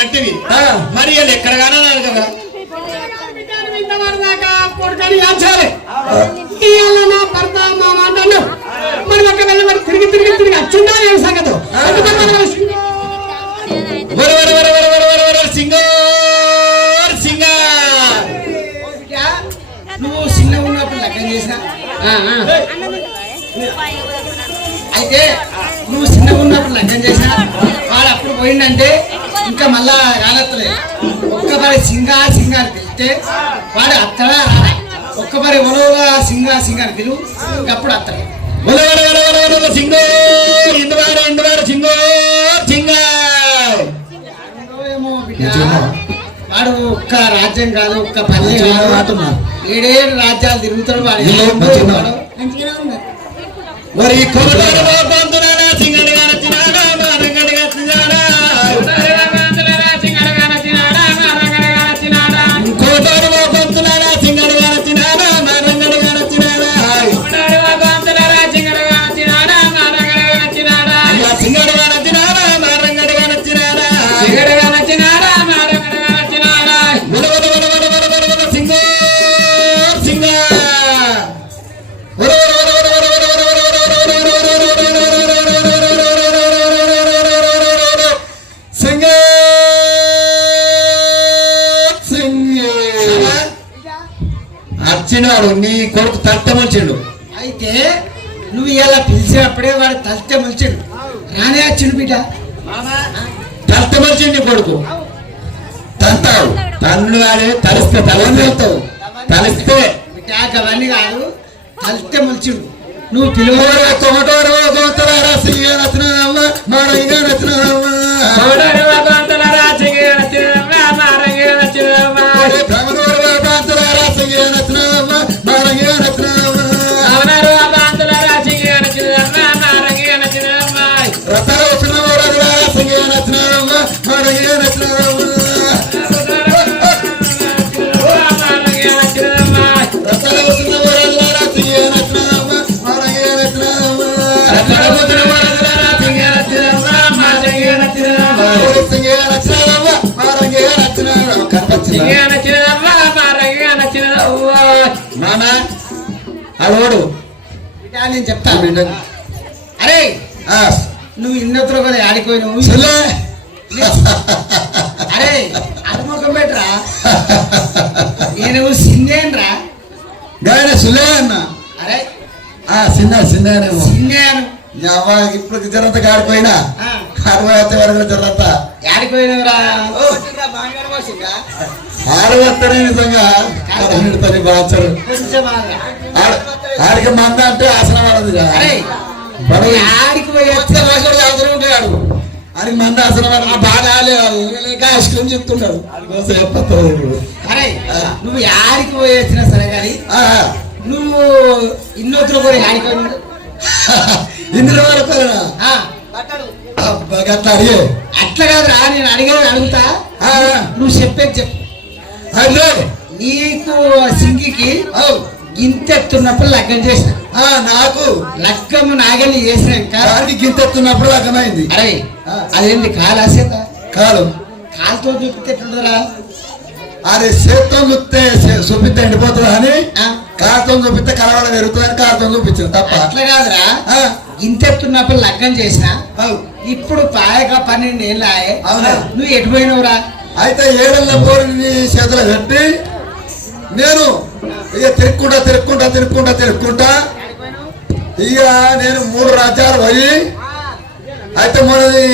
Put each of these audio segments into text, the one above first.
నట్టివి మరి వాళ్ళు ఎక్కడ కానాలి కదా కొడుకని యాచాలి నా భర్త మా మాటలు మరి ఒకవేళ మరి తిరిగి తిరిగి తిరిగి వచ్చిందా ఏం సంగతి సింగర్ సింగర్ నువ్వు చిన్న ఉన్నప్పుడు లెక్క చేసిన అయితే నువ్వు చిన్నగా ఉన్నప్పుడు లగ్గం చేసినా వాడు అప్పుడు పోయిందంటే ఇంకా మళ్ళా రానత్తలేదు ఒక్కసారి సింగార్ సింగార్ పిలిస్తే వాడు అత్తడా రాలే ఒక్కసారి ఒలవుగా సింగార్ సింగార్ పిలువు ఇంకప్పుడు అత్తడు ఏమో బిడ్డ వాడు ఒక్క రాజ్యం కాదు ఒక్క పల్లె కాదు 7 రాజ్యాలు తిరుగుతాడు వాడు మరి కొరటారు పంతులారా సింగడి గానచ్చినాడా మారంగడి గానచ్చినాడా సింగడి గానచ్చినాడా మారంగడి గానచ్చినాడా కొరటారు పంతులారా సింగడి గానచ్చినాడా మారంగడి గానచ్చినాడా కొరటారు పంతులారా సింగడి గానచ్చినాడా మారంగడి గానచ్చినాడా సింగడి గానచ్చినాడా మారంగడి గానచ్చినాడా సింగడి గానచ్చినాడా మారంగడి గానచ్చినాడా సింగర్ సింగర్ వచ్చినాడు నీ కొడుకు తట్టమొచ్చిండు అయితే నువ్వు ఇలా పిలిచినప్పుడే వాడు తట్టమొచ్చిండు రానే వచ్చిండు బిడ్డ తట్టమొచ్చిండు నీ కొడుకు తంతావు తన్ను వాడే తలిస్తే తలవుతావు తలిస్తే బిడ్డ అవన్నీ కాదు తలిస్తే మొలిచిండు నువ్వు పిలువరా తోటోరు గోతలారా సింగ రత్నమ్మ మారంగ రత్నమ్మ తోటోరు గోతలారా సింగ రత్నమ్మ మారంగ రత్నమ్మ తమనోరు గోతలారా సింగ రత్నమ్మ మారంగ రత్నమ్మ అవనరు గోతలారా సింగ రత్నమ్మ మారంగ రత్నమ్మ రతర ఉత్నవరరా సింగ రత్నమ్మ మారంగ రత్నమ్మ అడోడు నేను చెప్తాను అరే నువ్వు ఇన్నొత్తులో కూడా ఆడిపోయినావు అరే అడుముఖం పెట్టరా నేను సిన్నేనరా గాయన సులే అన్న అరే సిన్న సిన్నేనేమో సిన్నేను ఇప్పుడు జరంత ఆడిపోయినా 60 వరకు జరంత ఆడిపోయినవరా ఆడవత్తనే నిజంగా బాచారు ఆడికి మంద అంటే ఆసనం ఆడదు ఆడికి పోయి ఉంటాడు ఆడికి మంద ఆసనం బాగా ఇష్టం చెప్తున్నాడు అరే నువ్వు ఆడికి పోయి వచ్చినా సరే కానీ నువ్వు ఇన్నొత్తులు కూడా ఆడిపోయి ఇందులో వరకు అట్లా కాదురా నేను అడిగేది అడుగుతా నువ్వు చెప్పేది చెప్పు అదే నీకు సింగికి గింతెత్తున్నప్పుడు లగ్గం చేసిన నాకు లగ్గము నాగల్ని చేసినాక గింతెత్తున్నప్పుడు లగ్గమైంది అరే అదేంటి కాలాసేత కాలుతో చూపితే ఎట్లుండరా అరే చేత్తో చూపిస్తే ఎండిపోతుందా అని కాలుతో చూపిస్తే కలవడ పెరుగుతుందని కాలుతో చూపించింది తప్ప అట్లా కాదురా ఇంతెత్తున్నప్పుడు లగ్గం చేసిన ఇప్పుడు పాయక 12 ఏళ్ళు ఆయే నువ్వు ఎటుపోయినవురా అయితే 7 ఏళ్ల పోరిని చేతులు కట్టి నేను ఇక తిరుక్కుంటా ఇక నేను 3 రాజ్యాలు పోయి అయితే మనది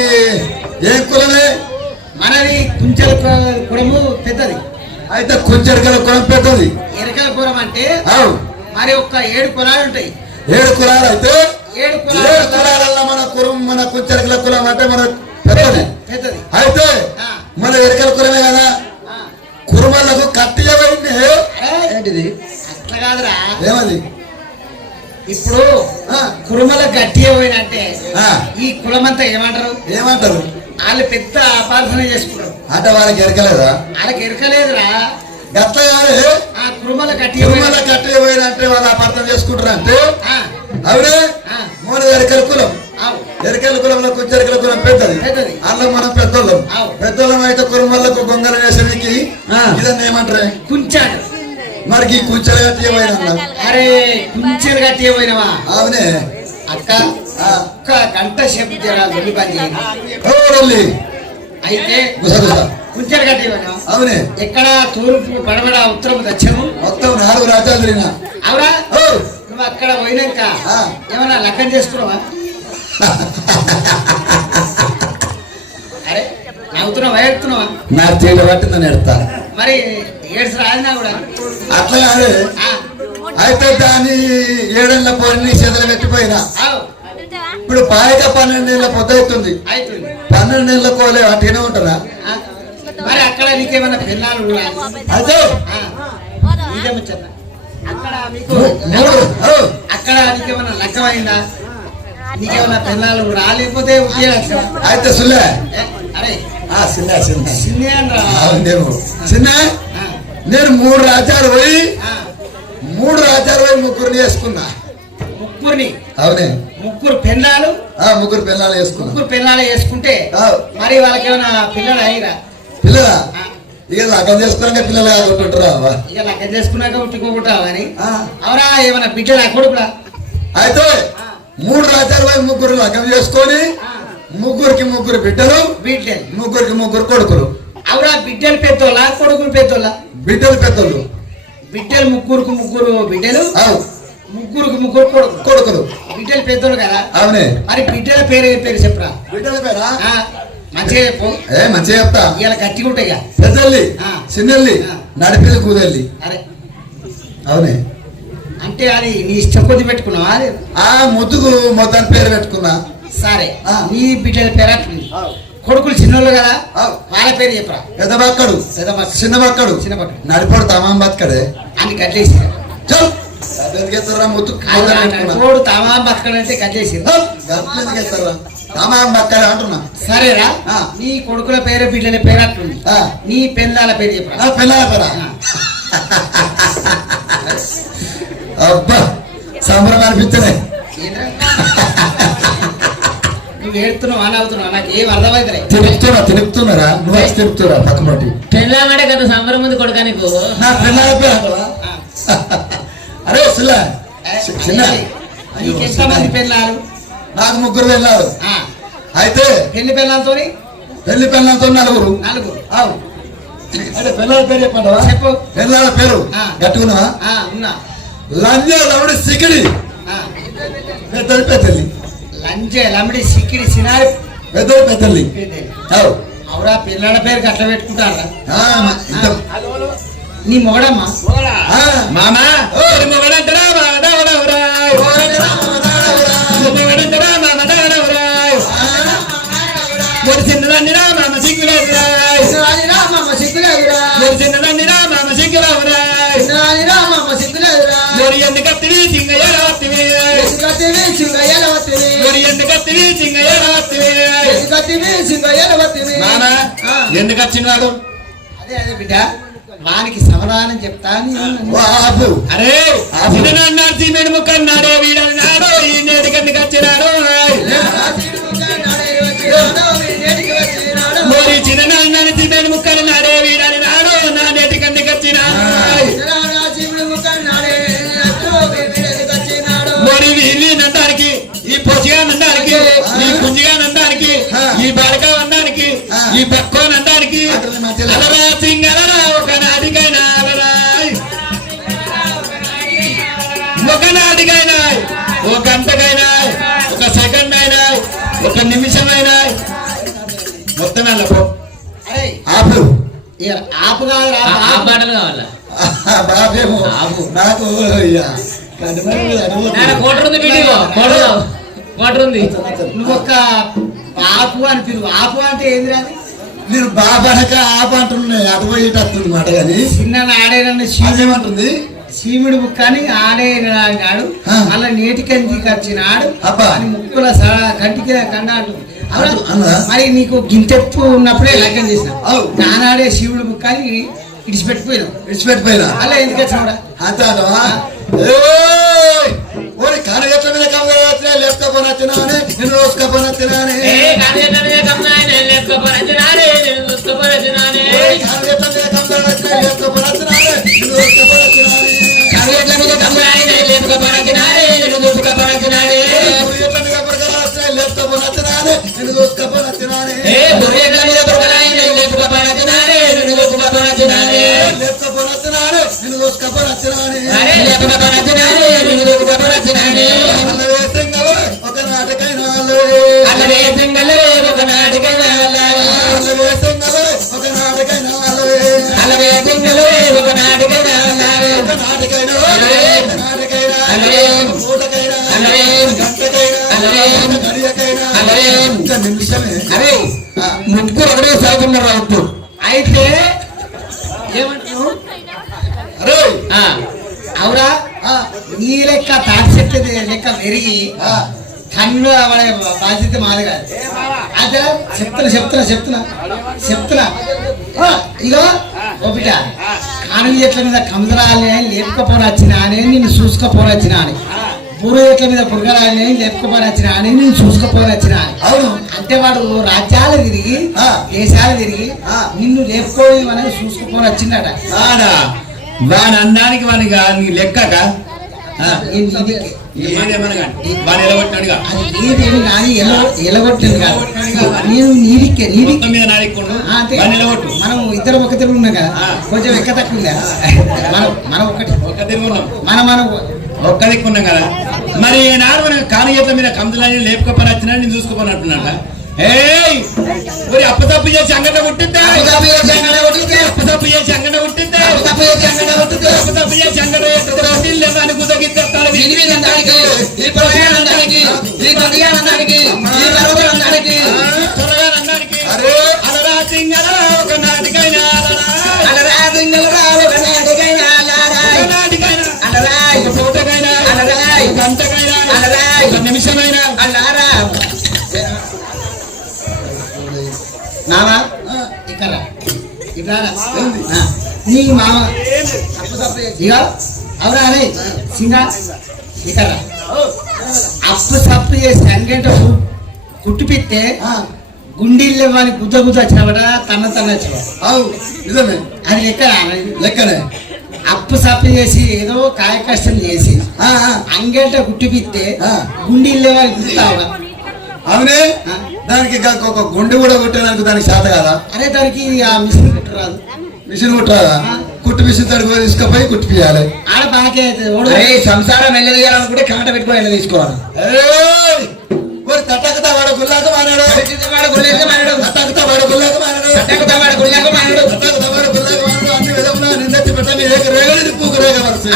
ఏం కులమే మనది కుంచెల కులము పెద్దది అయితే కుంచెరకల కులం పెద్దది ఎరకల కులం అంటే మరి ఒక 7 కులాలు ఉంటాయి 7 కులాలు అయితే 7 కులాలలో మన కుంచెరకల కులం అంటే మన పెద్దది అయితే మన ఎరకల కులమే కదా కురుమలకు కట్టియబడింది ఏంటిది అట్లా కాదురా ఏమది ఇప్పుడు కురుమల గట్టిగా పోయినంటే ఈ కులమంతా ఏమంటారు వాళ్ళు పెద్ద అపార్థన చేసుకున్నారు అంటే వాళ్ళకి ఎరకలేదా వాళ్ళకి ఎరకలేదురా గట్ల కాదు కురుమల గట్టిగా పోయినంటే వాళ్ళు అపార్థన చేసుకుంటారు అంటే అవునే మూడు ఎరకల కులం ఎరకెల కులంలో కుంచెరకెల కులం పెద్దది పెద్దది. అందులో మనం పెద్దోళ్ళం అవు. పెద్దోళ్ళం అయితే కురుమల్లకు గొంగలు వేసేందుకు ఇదన్నీ ఏమంటారే కుంచాడు. మరి ఈ కుంచెలు కట్టి ఏమైనా అరే కుంచెలు కట్టి పోయినవా? అవునే అక్క ఆ. ఒక్క గంట సేపు జర వెళ్ళి పని చేయండి. ఓరల్లి అయితే గుసగుస కుంచెలు కట్టి పోయినావా? అవునే ఎక్కడ తూర్పు పడమడ ఉత్తరం దక్షిణం మొత్తం 4 రాజ్యాలు తిరిగినా అవునా? ఓ నువ్వు అక్కడ పోయినాక ఆ. ఏమన్నా లగ్గం చేసుకున్నావా? అరే నవ్వుతున్నావా ఏడుతున్నావా? నా తీట పట్టిందని ఎడతా మరి ఏడ్స్ రాదినా కూడా అట్లా కాదే ఆ, అయితే దాన్ని 7 ఏళ్ల పొరిని చేతులు పెట్టిపోయినా ఆవ్, ఇప్పుడు పాయక 12 ఏళ్ల పొద్దు అవుతుంది అవుతుంది. 12 ఏళ్ల కోలే అట్టినే ఉంటారా ఆ, మరి అక్కడ నీకేమన్నా పిల్లలు కూడా అయితే నిజముచ్చన్నా అక్కడ మీకు మూడు ఓ, అక్కడ నీకేమన్నా లగ్గమైందా? నీకేమన్నా పిల్లలు రాలేకపోతే ఉద్యోగం అయితే సుల్లే అరే చిన్న చిన్న చిన్న రా అవునేమో చిన్న నేను 3 రాజ్యాలు పోయి ఆ, 3 రాజ్యాలు పోయి ముగ్గురిని వేసుకున్నా ముగ్గురిని అవునే ముగ్గురు పిల్లలు ముగ్గురు పిల్లలు వేసుకున్నా ముగ్గురు పిల్లలు వేసుకుంటే అవు. మరి వాళ్ళకి ఏమైనా పిల్లలు అయ్యిరా? పిల్లల ఆ, ఇక లగ్గం చేసుకున్నాక పిల్లలు కాకుంటుంటారా ఇక లగ్గం చేసుకున్నాక ఉట్టుకోకుంటావు అని అవరా ఏమైనా బిడ్డలు కొడుకురా? అయితే 3 రాజ్యాలు పోయి ముగ్గురు లగ్గం చేసుకొని ముగ్గురికి ముగ్గురు బిడ్డలు బిడ్డలు ముగ్గురికి ముగ్గురు కొడుకులు అవరా బిడ్డలు పెద్దోళ్ళ కొడుకులు పెద్దోళ్ళ? బిడ్డలు పెద్దలు బిడ్డలు ముగ్గురుకు ముగ్గురు బిడ్డలు అవు ముగ్గురుకు ముగ్గురు కొడుకులు. కొడుకులు బిడ్డలు పెద్దోళ్ళు కదా? అవునే మరి బిడ్డల పేరు ఏం పేరు చెప్పరా? బిడ్డల పేరా ఆ, మంచిగా చెప్పు. మంచిగా చెప్తా ఇలా గట్టిగా ఉంటాయి ఇక. పెద్దల్లి ఆ. చిన్నల్లి ఆ. నడిపిల్లి కూదల్లి అరే అవునే అంటే అది నీ ఇష్టం కొద్ది పెట్టుకున్నావా? ఆ ముద్దుకు మొత్తాన్ని పేరు పెట్టుకున్నా సరే ఆ. నీ బిడ్డల పేరు అట్లుంది. కొడుకులు చిన్నోళ్ళు కదా? అవు. వాళ్ళ పేరు చెప్పరా? పెద్ద బక్కడు పెద్ద బక్కడు. చిన్న బక్కడు చిన్న బక్కడు. నడిపోడు తమాం బతకడే అని కట్లేసి చల్ ఎందుకెత్తారా ముద్దు కోడు తమా బతకడంటే కట్లేసి. ఎందుకెత్తారా తమాం బక్కడే అంటున్నా సరేరా ఆ. నీ కొడుకుల పేరు బిడ్డల పేరు అట్లుంది. ఆ. నీ పెళ్ళాల పేరు చెప్పరా? పిల్లల పేరా ఆ. అబ్బా సంబరం అనిపించలే ఏంట్రా? నువ్వు ఏడుతున్నావు అని అవుతున్నావు నాకు ఏం అర్థమైతే. తిరుపుతున్నారా నువ్వు వచ్చి తిరుపుతురా పక్కమటి పెళ్ళామంటే కదా సంబరం ఉంది కొడుక నీకు. నా పిల్లల పేరు అంటవా అరే సుల్ల చిన్న నీకెంతమంది పెళ్ళారు? నాకు 3 వెళ్ళారు ఆ, అయితే పెళ్లి పెళ్ళాలతో పెళ్లి పిల్లలతో 4 నలుగురు. అవు అంటే పిల్లల పేరు చెప్పండవా చెప్పు. పిల్లల పేరు ఆ. గట్టుకున్నావా ఆ, ఉన్నా. లంజ లవడి సికిడి ఆ, పెద్దది పెద్దల్లి లంజే లమిడి సిక్కిడి సినారి పెద్దది పెద్దల్లి పెద్దది. అవు అవురా పిల్లల పేరు గట్ల పెట్టుకుంటారా? ఇంత నీ మొగడమ్మా ఆ, మామా ఓ. మొగడంటారా చిన్నదాన్నిరా మామ సిగ్గులేదురా చిన్నదాన్నిరా మామ సిగ్గులేదురా మరి ఎందుకత్తివి సింగయ్యరా వత్తివి మరి ఎందుకత్తివి సింగయ్యరా వత్తివి మామా ఎందుకు వచ్చినాడు? అదే అదే బిడ్డ వానికి సమాధానం చెప్తాను. ఓ ఆపు అరే చిన్న సీమెంట్ ముక్కన్నాడే వీడన్నాడు ఈ నేటికెందుకు వచ్చినాడు? మరి చిన్న సీమెంట్ ముక్కలు నాడే వీడని నాడు నా నేటికెందుకు వచ్చినాడు? మరి వీళ్ళి నందానికి ఈ పొసిగా నందానికి ఈ కుంజిగా నందానికి ఈ బడక నందానికి ఈ పక్కో నందానికి అలరా సింగలరా ఒక నాటికైనా అలరాయ్ ఒక నాటికైనా ఒక గంటకైనా ఒక సెకండ్ అయినా ఒక నిమిషం అయినా మొత్తం వెళ్ళపో. అరే ఆపు ఇక ఆపు కాదురా, ఆ పాటలు కావాలా? బాబేమో ఆపు. నాకు అయ్యా కనుమరుగు అనుభూతి. కోటర్ ఉంది వీడియో కోటర్ ఉంది. నువ్వు ఒక ఆపు అని పిలువు. ఆపు అంటే ఏంది రాదు? నేను బాబాక ఆపు అంటున్నాయి అటు పోయి ఇటు వస్తుంది మాట కానీ చిన్న ఆడేనన్న అదేమంటుంది సీమిడి ముక్క అని ఆడేనాడు ఆ. మళ్ళీ నేటికందికి వచ్చినాడు అబ్బా. అని ముక్కుల కంటికి కండ అంటుంది. అవునా? అన్నదా? మరి నీకు గింతెత్తు ఉన్నప్పుడే లగ్గం చేసిన అవు. నానాడే శివుడు ముక్క అని ఇడిచిపెట్టిపోయినావు. విడిచిపెట్టిపోయినా అలా ఎందుకు వచ్చినావురా? అంటావా? ఏయ్! ఓరి కాను ఎట్ల మీద కమ్మగా వచ్చినా లేపుకపోని వచ్చినానే నిన్ను రోజుకపోని వచ్చినానే కాను ఎట్ల మీద కమ్మగా వచ్చినా లేపుకపోని వచ్చినానే నిన్ను రోజుకపోని వచ్చినానే ఒక నాటకైనా అరే ముగ్గురు ఒకటే సాగుతున్నారు రావద్దు. అయితే ఏమంటారు అరే అవురా ఈ లెక్క తాటి చెట్టు లెక్క పెరిగి కన్ను అవడే బాధ్యత మాది కాదు. అదే చెప్తున్నా ఇగో ఓపిట కాను చెట్ల మీద కమదరాలని లేపుకపోని వచ్చినా అని నిన్ను చూసుకపోని వచ్చినా అని పూర్వ చెట్ల మీద పురగరాలని లేపుకపోని వచ్చినా అని నిన్ను చూసుకపోని వచ్చినా అని. అవును అంటే వాడు రాజ్యాలు తిరిగి దేశాలు తిరిగి నిన్ను లేపుకోని అనేది చూసుకుపోని వచ్చిందట. వాని అందానికి వానికి నీ లెక్కక వాడు ఎలగొట్టినాడుగా నీదేమి కానీ ఎలగొట్టింది కాదు. నేను నీదిక్కే మీద నాడిక్కుండు ఎలగొట్టు. మనం ఇద్దరు ఒక తిరుగు ఉన్నాం కదా, కొంచెం ఎక్క తక్కువ ఉందా? మనం ఒక్క తిరుగున్నాం మనం ఒక్క దిక్కున్నాం కదా. మరి ఈనాడు మనం కానియట్ల మీద కమతలని లేపుకపోని వచ్చినా నేను చూసుకోపోనట్టున్నాట. ఏయ్ మరి అప్పతప్పు చేసి అంగట పుట్టిద్దా అప్పతప్పు చేసి అంగట పుట్టిద్దా అప్పతప్పు చేసి అంగట అని కుదగిస్తారు. అలరా సింగల ఒక నాటికైనా పూటకైనా గంటకైనా ఒక నిమిషమైనా నావా ఇక్కడ ఇట్లా నీ మామ ఇక అవునా అరే సింగా ఇక్కడ అప్పు సప్పు చేసి అంగంట కుట్టిపిస్తే గుండీల్లో వాని గుద్ద వచ్చినవాడ తన వచ్చిన నిజమే అది లెక్కనే అప్పు సప్పు చేసి ఏదో కాయ కష్టం చేసి అంగంట కుట్టిపిస్తే గుండీల్లో వాని గుర్తావా. అవునే దానికి ఒక గుండె కూడా కొట్టేదానికి దానికి శాత కదా. అరే దానికి ఆ మిషన్ కుట్టరాదు. మిషన్ కుట్టరాదా? కుట్టు మిషన్ తడిపోయి తీసుకుపోయి కుట్టిపియాలి. ఆడ బాగా సంసారం వెళ్ళదీయాలనుకుంటే కాంట పెట్టుకొని వెళ్ళ తీసుకోవాలి. తట్టకతా వాడు గుల్లాక మానాడు తట్టకతా వాడు గుల్లాక మానాడు అన్ని విధంగా నిందెత్తి పెట్టని రేగడి దిప్పుకు రేగవలసి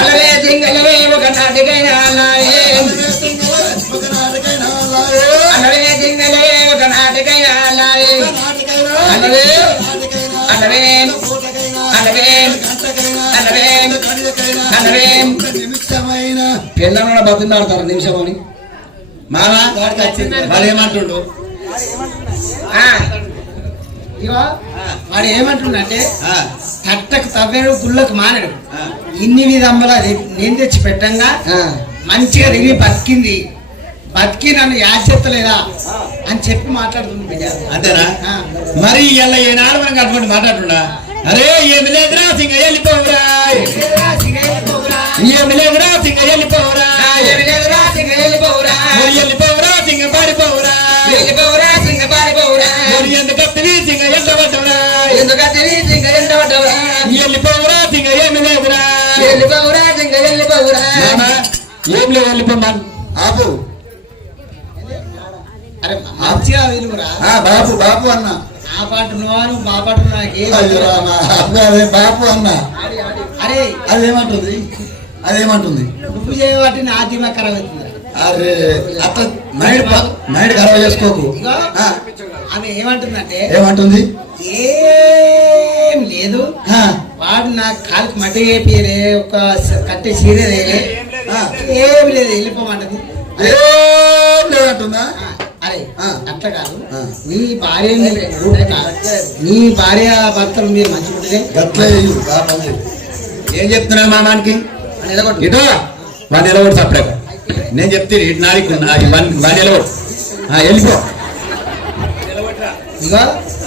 పిల్లలు బతున్నారు నిమిషం అని మామ వాడు ఏమంటుండు వాడు ఏమంటుండంటే తట్టకు తవ్వేడు గుళ్ళకు మానడు ఇన్ని విధంగా నేను తెచ్చి పెట్టంగా మంచిగా తిరిగి బతికి నన్ను యాచెత్తలేదా అని చెప్పి మాట్లాడుతుంది. అంతేనా? మరి ఇలా ఏనాడు మనకు అటువంటి మాట్లాడుతుండా? అరే ఏమి లేదురా సింగ వెళ్ళిపోవురా ఏమి లేదురా సింగ వెళ్ళిపోవురా వెళ్ళిపోవురా సింగ పారిపోవురా ఎందుకత్తివి సింగ ఎండబడ్డవురా వెళ్ళిపోవురా సింగ ఏమి లేదురా ఏం లేదు వెళ్ళిపోమని ఆపు. అరే మంచిగా విలువరా బాపు బాపు అన్న ఆ పాట నువ్వు మా పాట అదే బాపు అన్న. అరే అదేమంటుంది నువ్వు చేయబట్టి నా దిమ ఖరాబ్ అవుతుంది. అరే అట్లా మైండ్ ఖరాబ్ చేసుకోకు. ఆమె ఏమంటుందంటే ఏం లేదు వాడు నా కాలుకి మట్టి వేపియలే ఒక కట్టె చీరేదే ఏమి లేదు వెళ్ళిపోమంటది. ఏం లేదంటుందా? అరే అట్లా కాదు నీ భార్య భర్తలు మీరు మంచి ఏం చెప్తున్నా మామానికి ఇదో వాడు నిలబడి సపరేట్ నేను చెప్తే నాలుగు వెళ్ళిపో. ఇగో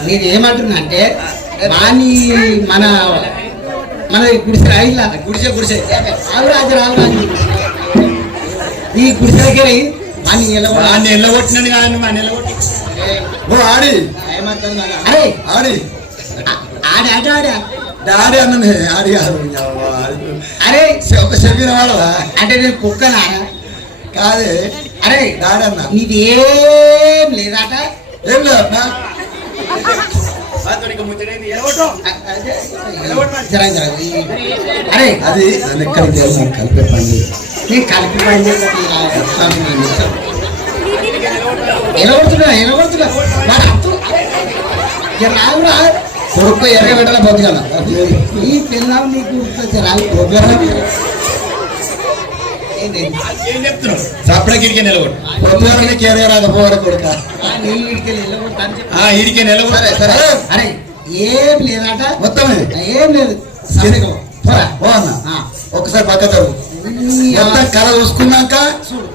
నేను ఏమంటున్నా అంటే వాణి మన మన గుడిసె ఇలా గుడిసె ఆవు రాజు ఈ గుడిసె దగ్గర వాణి వెళ్ళగొట్టినాను కానీ మా నిలగొట్టి ఓ ఆడి అరే ఆడి ఆడ ఆడ ఆడ డాడీ అన్ననే ఆడి కాదు అరే ఒక చెప్పిన వాడవా అంటే నేను కుక్కనా కాదే అరే డాడీ అన్న నీది ఏం లేదాట ఏం లేదు అన్న అరే అది నన్ను ఎక్కడికి వెళ్ళినా కలిపే పని నేను కలిపి పని ఎలగొడుతున్నా రావురా కొడుకు ఎరగబెట్టాల బతుకాల ఈ పిల్లలు నీకు ఏం చెప్తున్నావు సపడకి నిలబడు పొద్దుగాలకి ఎరగరాదు పోవడం కొడుక ఈడికే నిలబడు. సరే సరే అరే ఏం లేదట మొత్తమే ఏం లేదు ఓ అన్న ఒకసారి పక్క మొత్తం కళ చూసుకున్నాక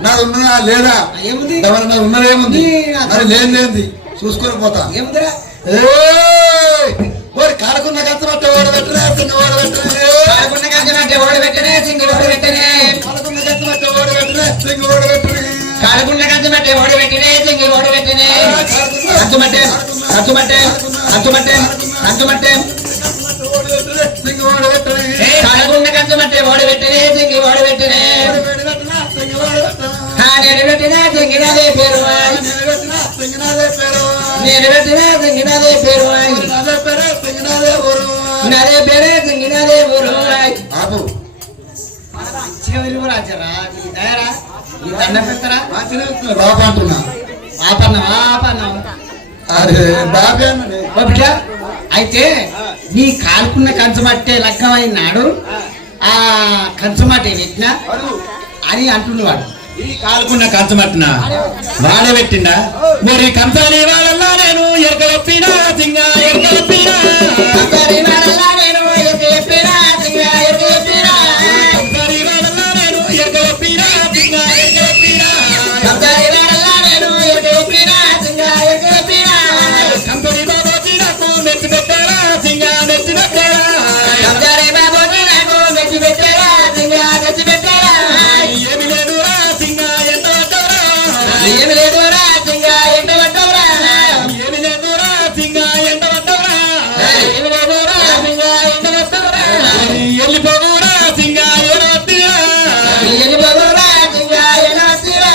నాది ఉన్నదా లేదా ఏముంది ఎవరన్నా ఉన్నదేముంది అది లేనిది చూసుకొని పోతా ఏముందిరా ఓడి కాడకున్న కథ పట్ట ఓడబెట్టరే సింగ ఓడబెట్టరే కాడకున్న కంచమంటే ఓడబెట్టనే సింగ ఓడబెట్టనే కాడకున్న కథ పట్ట ఓడబెట్టరే సింగ ఓడబెట్టరే కాడకున్న కంచమంటే ఓడబెట్టనే సింగ ఓడబెట్టనే కంచమంటే కంచమంటే కంచమంటే కంచమంటే సింగ ఓడబెట్టరే కాడకున్న కంచమంటే ఓడబెట్టనే సింగ ఓడబెట్టనే నేను పెట్టినా సింగినదే పేరు నేను పెట్టినా సింగినదే పేరు నదే పేరే సింగినదే ఊరు ఆపు మంచిగా వెలుగు రాజరా నీ దయరా నీ దండ పెడతారా బాబా అంటున్నా ఆపన్నావా అరే బాబే అన్ననే ఓ బిడ్డ అయితే నీ కాలుకున్న కంచమట్టే లగ్గమైనాడు ఆ కంచమట్టే పెట్టినా అని అంటున్నవాడు ఈ కాలుకున్న కంచమట్టిన వాడబెట్టిండా మరి కంచాలి వాళ్ళల్లా నేను ఎరగలప్పినా సింగ ఎరగలప్పినా కంచాలి వాడల్లా నేను ఎరగలప్పినా సింగ ఎరగలప్పినా కంచాలి వాళ్ళల్లా నేను ఎరగలప్పినా సింగ ఎరగలప్పినా కంచాలి వాడల్లా నేను ఎరగలప్పినా సింగ ఎరగలప్పినా కంచాలి బాబోజీ నాకు నెచ్చి పెట్టారా సింగ నెచ్చి పెట్టారా కంచాలి బాబోజీ నాకు నెచ్చి పెట్టారా సింగ నెచ్చి పెట్టారా ఏమి లేదురా సింగ ఎంత పడ్డవరా ఏమి లేదురా సింగ ఎంత పడ్డవరా ఏమి లేదురా సింగ ఎంత పడ్డవరా ఏమి లేదురా సింగ ఎంత పడ్డవరా వెళ్ళిపోవురా సింగ ఏడవద్దురా వెళ్ళిపోదురా సింగ ఎనవసిరా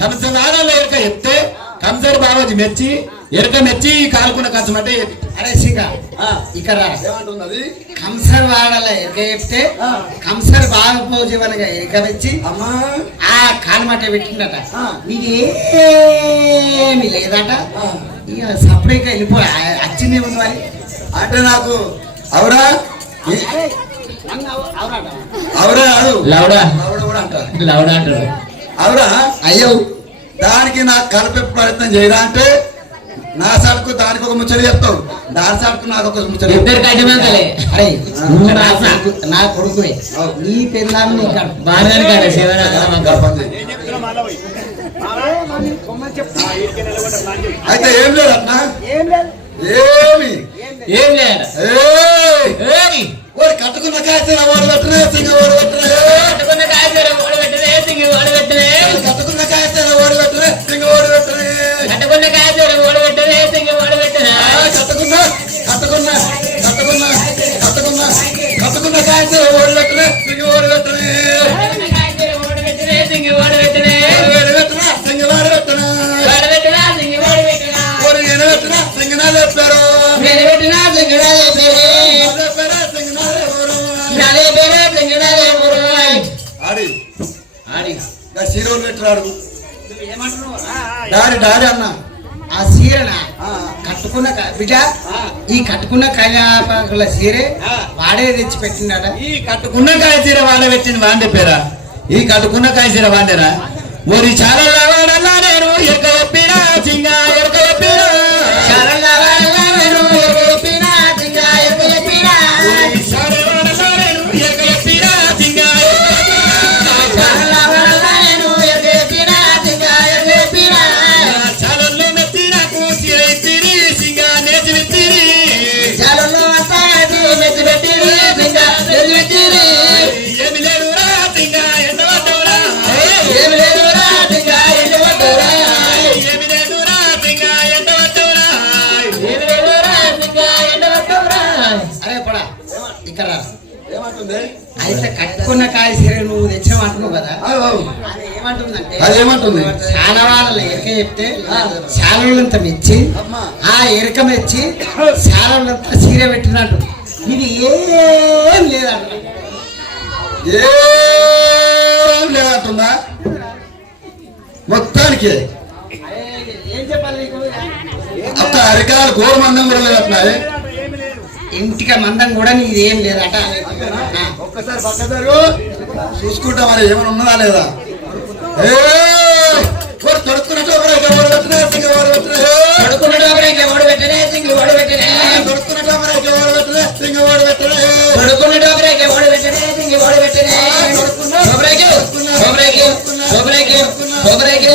కంసనారాలు ఎరక ఎత్తే కంసరు బాబాజీ మెచ్చి ఎరక మెచ్చి కాలుకున్న కంచమంటే అరే సింగ ఇక్కడ ఏమంటున్నది కంసర్ వాడల ఎరక చెప్తే కంసర్ బాగా పోజీవనగా ఎరక వచ్చి అమ్మా ఆ కాలమాట పెట్టిందట నీకు ఏమి లేదట ఇక సపరేట్గా వెళ్ళిపో వచ్చింది ఏముంది మరి అంటే నాకు అవురా అవురా అడు లౌడా అవుడా కూడా అంటారు లౌడా అంటారు అవురా అయ్యో దానికి నాకు కలిపే ప్రయత్నం చేయరా అంటే నా సడుకు దానికి ఒక ముచ్చట చెప్తావు దాని సడుకు నాకు ఒక ముచ్చట ఇద్దరు కట్టిమంతలే అరే నా కొడుకువే నీ పిల్లలు నీ బాగానే కదా శివరా అయితే ఏం లేదు అన్న ఏమి ఏం లేదు ఏయ్! ఓడి కట్టుకున్న కాయతీర ఓడబెట్టరే సింగ ఓడబెట్టరే కట్టుకున్న కాయతీర ఓడబెట్టలే సింగి ఓడబెట్టలే కట్టుకున్న కాయతీర ఓడబెట్టరే సింగ ఓడబెట్టరే కట్టుకున్న కాయతీర ఓడబెట్టలే సింగి ఓడబెట్టలే కట్టుకున్న కట్టుకున్న కట్టుకున్న కట్టుకున్న కట్టుకున్న కాయతీర ఓడబెట్టరే సింగ ఓడబెట్టరే ఓడబెట్టలే సింగి ఓడబెట్టలే ఓడబెట్టరా సింగ ఓడబెట్టరా ఓడబెట్టలా సింగి ఓడబెట్టలా ఓడి ఎనబెట్టరా సింగ నాలేపారు పెట్టినా సింగడాలే పేరే నాలేపారా సింగ నాలేపారు నాలే పేరే సింగడాలే ఊరు ఆడి ఆడి దా సీరోలు పెట్టరాడు డాడీ డాడీ అన్న ఆ సీరన కట్టుకున్న బిడ్డ ఈ కట్టుకున్న కళ్యాణ సీరే వాడే తెచ్చి పెట్టిందట ఈ కట్టుకున్న కాయతీర వాడబెట్టింది వాండే పేరా ఈ కట్టుకున్న కాయతీర వాడేరా మరి చాలా వాడల్లా నేను ఎరకలప్పినా సింగ ఎరకలప్పినా చరల్లా వాడల్లా నేను ఎరగలప్పినా సింగ ఎరగలప్పినా చాలా వాడల్లా నేను ఎరకలప్పినా సింగ చరల్లా వాడల్లా ఇక్కడ రా. ఏమంటుంది అయితే కట్టుకున్న కాయ సీర నువ్వు తెచ్చామంటున్నావు కదా అది ఏమంటుందంటే అదేమంటుంది చాలా వాళ్ళ ఎరక చెప్తే శాలంతా మెచ్చి ఆ ఎరక మెచ్చి శాలంతా సీర పెట్టినట్టు ఇది ఏం లేదంట ఏం లేదంటుందా మొత్తానికి ఏం చెప్పాలి నీకు? అక్క అరికాలు గోరు మందం కూడా లేదట్లే ఇంటికి మందం కూడా నీది ఏం లేదట ఆ. ఒక్కసారి పక్కదారు చూసుకుంటా మరి ఏమైనా ఉన్నదా లేదా తొడుక్కున్నట్టు పడుకున్న డోబరేకి ఓడి పెట్టనే సింగి ఓడి పెట్టనే పడుకున్న డోబరేకి ఓడి పెట్టనే సింగి ఓడి పెట్టనే డోబరేకి డోబరేకి డోబరేకి డోబరేకి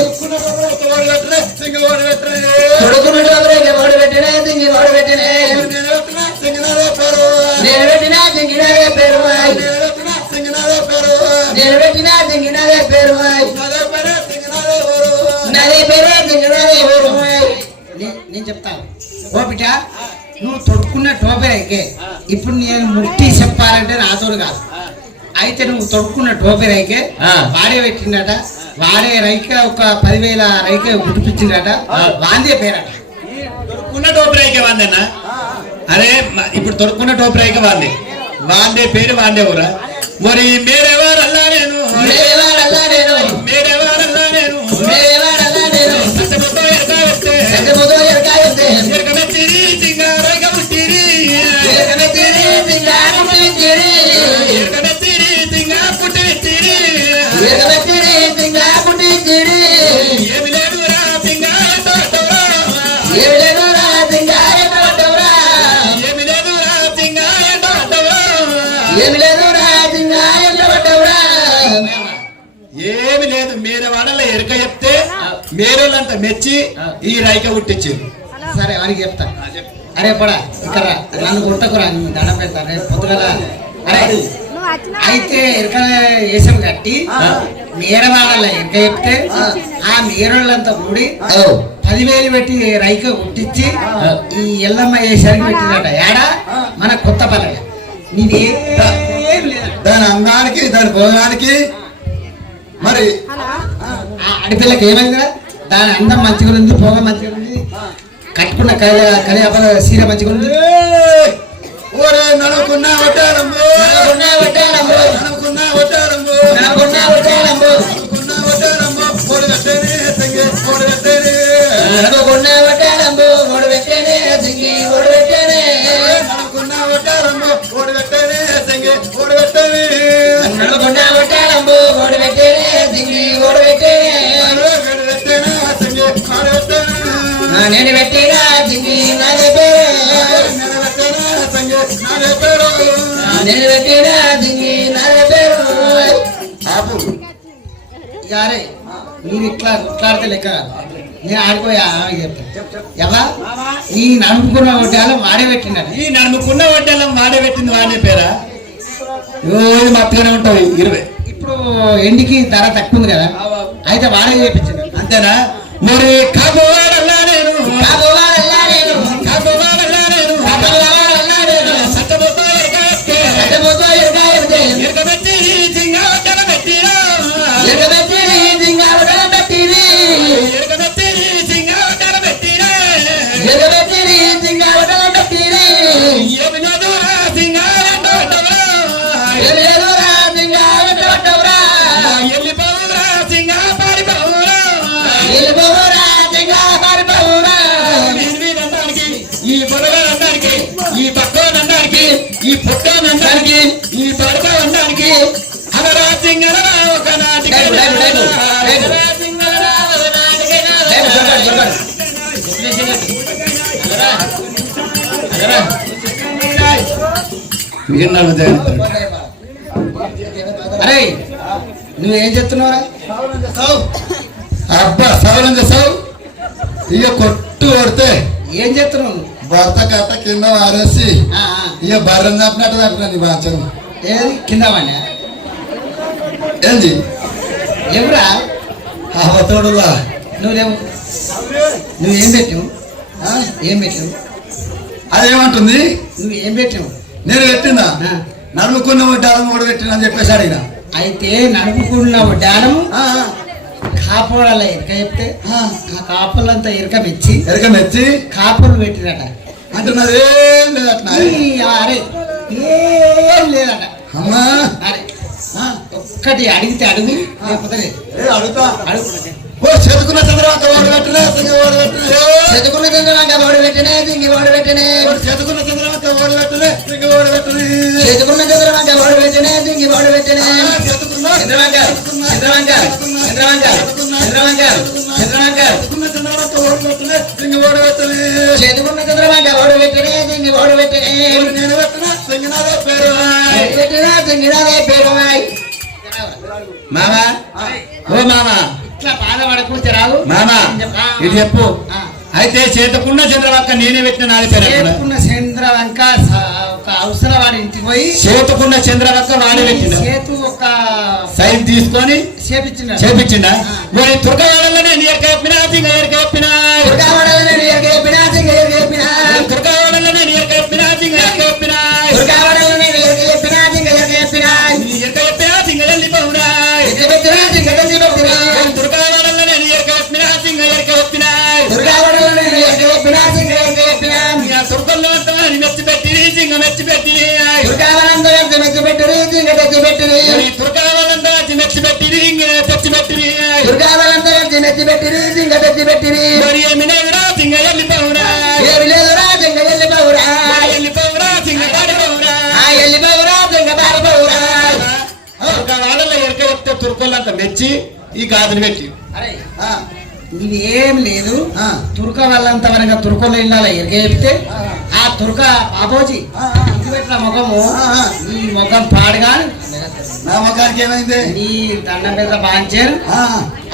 పడుకున్న డోబరేకి ఓడి పెట్టనే సింగి ఓడి పెట్టనే నేను పెట్టినా సింగినదే పేరు నేను పెట్టినా సింగినదే పేరు నదే పేరు సింగినదే పేరు నేను చెప్తాను ఓ బిడ్డ నువ్వు తొడుక్కున్న టోపెరైకే ఇప్పుడు నేను ముట్టి చెప్పాలంటే నాతోడు కాదు అయితే నువ్వు తొడుక్కున్న టోపెరైకే వాడే పెట్టిండట వాడే రైక ఒక 10,000 రైక గుర్తిపించిండట వాందే పేరట తొడుక్కున్న టోపరైకే వాందేనా అరే ఇప్పుడు తొడుక్కున్న టోపరైకే వాందే వాందే పేరు వాందే ఊరా మరి మేరేవారల్లా నేను ఏమి లేదు మేరే వాళ్ళ ఎరక చెప్తే మేరోళ్ళంతా మెచ్చి ఈ రైక పుట్టించారు సరే వానికి చెప్తా అరే పడా ఇక్కడ నన్ను కొట్టకురా నీ దండం పెడతా రేపు పొద్దుగల అరే అయితే ఎరక వేసం కట్టి మేరవాళ్ళ ఎరక చెప్తే ఆ మేరోళ్ళంతా కూడి 10,000 పెట్టి రైక కుట్టించి ఈ ఎల్లమ్మ వేసరికి పెట్టినట ఏడా మన కొత్త పల్లె నీదేం లేదు దాని అందానికి దాని భోజనానికి మరి ఆ ఆడపిల్లకి ఏమైందిరా దాని అందం మంచిగా ఉంది పోగ మంచిగా ఉంది కట్టుకున్న కలియాపల సీర మంచిగా ఉంది ఓరే నడుకున్నా వడ్డారంబు ఓడి కట్టేనే సంగే ఓడి కట్టేనే నడుకున్న వడ్డారంబు ఓడి పెట్టేనే సింగి ఓడి పెట్టేనే నడుకున్న వడ్డారంబు ఓడి కట్టేనే సంగే ఓడి కట్టేనే నడుకున్న వడ్డారంబు ఓడి పెట్టేనే సింగి ఓడి పెట్టేనే నేను పెట్టినా సింగి నాదే పేరు నేను పెట్టినా సింగి నాదే పేరు యారే మీరు ఇట్లా ఇట్లాడితే లెక్క నేను ఆడిపోయా చెప్తా ఎలా ఈ నడుపుకున్న వడ్డాలం వాడే పెట్టినారు ఈ నడుముకున్న వడ్డెల్లం వాడే పెట్టింది వాడే పేరా రోజు మత్తుగానే ఉంటావు 20 ఇప్పుడు ఎండికి ధర తక్కువ ఉంది కదా అయితే వాడే చేయించింది అంతేనా మరి కాబోవాడల్లా నేను ఈ పొరగానందానికి ఈ పక్కనందానికి ఈ పుట్టనందానికి ఈ పడకనందానికి అలరాసింగలరా ఒక అరే నువ్వేం చెప్తున్నావురా అబ్బా సవరం చేసావు ఇక కొట్టు కొడితే ఏం చెప్తున్నావు భర్త కట్ట కింద వారేసి ఇక బర్రెని తప్పినట్టు తప్పినా నీ బాచం ఏది కింద వాడినా ఏంది ఎవరా తోడులా నువ్వేం పెట్టావు ఏం పెట్టావు అదేమంటుంది నువ్వేం పెట్టావు నేను పెట్టిందా ఆ. నడుముకున్న డాలం కూడా పెట్టిన అని చెప్పేసి అడిగిన అయితే నడుపుకున్న డాలం కాపుల ఇరక చెప్తే ఆ కాపులంతా ఇరక మెచ్చి ఎరక మెచ్చి కాపులు పెట్టినట అంటున్నది ఏం లేదు అట్లా అరే ఏం లేదట అమ్మా అరే ఒక్కటి అడిగితే అడుగు లేకపోతే లేదు. అడుగుతా అడుగు ఓ చదువుకున్న చంద్రబాబు ఓడి పెట్టినా సింగ ఓడి పెట్టినా చదువుకున్న చంద్రబాబు ఓడి పెట్టినే దింగి ఓడి పెట్టినే చదువుకున్న చంద్రబాబు ఓడి పెట్టినా సింగ ఓడి పెట్టినా చదువుకున్న చంద్రబాబు ఓడి పెట్టినే దింగి ఓడి పెట్టినే చదువుకున్న చంద్రబాబు ఓడి పెట్టినా సింగ ఓడి పెట్టినా చదువుకున్న చంద్రబాబు ఓడి పెట్టినే దింగి ఓడి పెట్టినే నేను పెట్టినా సింగనాథ పేరు పెట్టినా దింగినాదే పేరు మామా ఓ మామా ఇట్లా బాధపడకుంటే రాదు మామా ఇది చెప్పు అయితే చేతకున్న చంద్రవంక నేనే పెట్టిన నాది పేరు ఎక్కడ? చేతుకున్న చంద్రవంక ఒక అవసరం వాడి ఇంటికి పోయి చేతుకున్న చంద్రవంక వాడే పెట్టిన చేతు ఒక సైజ్ తీసుకొని చేపించిన చేపించిండా మరి తుర్కవాడలోనే నీరు చెప్పినా సింగ ఏరు చెప్పినా తుర్కావాడలోనే నీరు చెప్పినా సింగ ఏరు చెప్పినా తుర్కవాడలోనే నీరు చెప్పినా సింగ ఏరు చెప్పినా తుర్కావాడలోనే నీరు చెప్పినా సింగ ఏరు చెప్పినా ఎక్క చెప్పినా సింగ వెళ్ళి పౌరా పెట్టినా సింగ వెళ్ళి పెట్టినా తుర్కవాడలోనే నీరు చెప్పినా సింగ ఏరు చెప్పినా తుర్కావాడలోనే నీరు చెప్పినా సింగ ఏరు చెప్పినా తుర్కల్లో మెచ్చి పెట్టిరి సింగ మెచ్చి పెట్టిరి తుర్కావాడంతా మెచ్చి పెట్టిరి సింగ తెచ్చి పెట్టిరి తుర్కవాడంతా మెచ్చి పెట్టిరి తెచ్చి పెట్టిరి దుర్గాలంతా నెత్తి పెట్టిరి సింగ తెచ్చి పెట్టిరి మరి ఏమి లేదురా సింగ వెళ్ళి పౌరా ఏమి లేదురా సింగ వెళ్ళి పౌరా వెళ్ళి పౌరా సింగ పాడి పౌరా వెళ్ళి పౌరా సింగ పారి పౌరా వాళ్ళలో ఎరక వస్తే తుర్కోళ్ళంతా మెచ్చి ఈ గాజులు పెట్టి అరే ఇవేం లేదు తుర్క వాళ్ళంతా మనగా తుర్కలో వెళ్ళాలి ఎరగ చెప్తే ఆ తుర్క బాబోజీ ఇంటి పెట్టిన ముఖము ఈ ముఖం పాడుగా నా ముఖానికి ఏమైంది నీ దండం మీద బాంచారు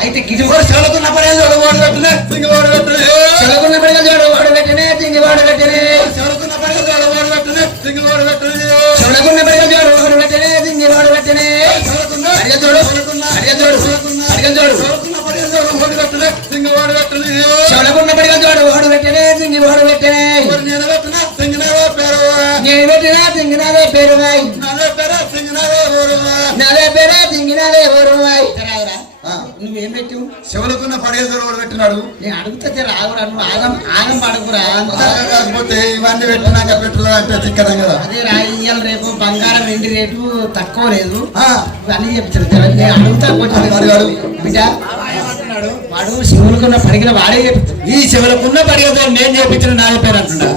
అయితే గిటి చదువుకున్న పడేది ఓడి పెట్టినా సింగ ఓడి పెట్టినా చదువుకున్న పిల్లలు చూడు ఓడి పెట్టినే తింగి ఓడి పెట్టినే చదువుకున్న పడేది ఓడి పెట్టినా సింగ ఓడి పెట్టినా చదువుకున్న పిల్లలు చూడు ఓడి పెట్టినే తింగి ఓడి పెట్టినే చదువుకున్న అడిగ చూడు అడిగ చూడు అడిగ చూడు చదువుకున్న పడేది ఓడి పెట్టినా సింగ ఓడి పెట్టినా చదువుకున్న పిల్లలు చూడు ఓడి పెట్టినే తింగి ఓడి పెట్టినే నేను పెట్టినా సింగనాథ పేరు నేను పెట్టినా తింగినాదే పేరు వాయ్ నాదే పేరు సింగనాథ ఊరు నాదే పేరే తింగినాదే పేరు వాయ్ నువ్వేం పెట్టావు శివులకున్న పడేది ఓడి పెట్టినాడు నేను అడుగుతా రావురా నువ్వు ఆగం ఆగం పడకురా కాకపోతే ఇవన్నీ పెట్టినాక పెట్టుదా అంటే చిక్కడం కదా అదే రాయియాల రేపు బంగారం వెండి రేటు తక్కువ లేదు ఆ, ఇవన్నీ చెప్తారు నేను అడుగుతా కొంచెం బిడ్డ వాడు శివులకున్న పడిగిన వాడే చెప్తాడు ఈ చెవులకున్న పడిగతో నేను చేపించిన నాది పేరు అంటున్నా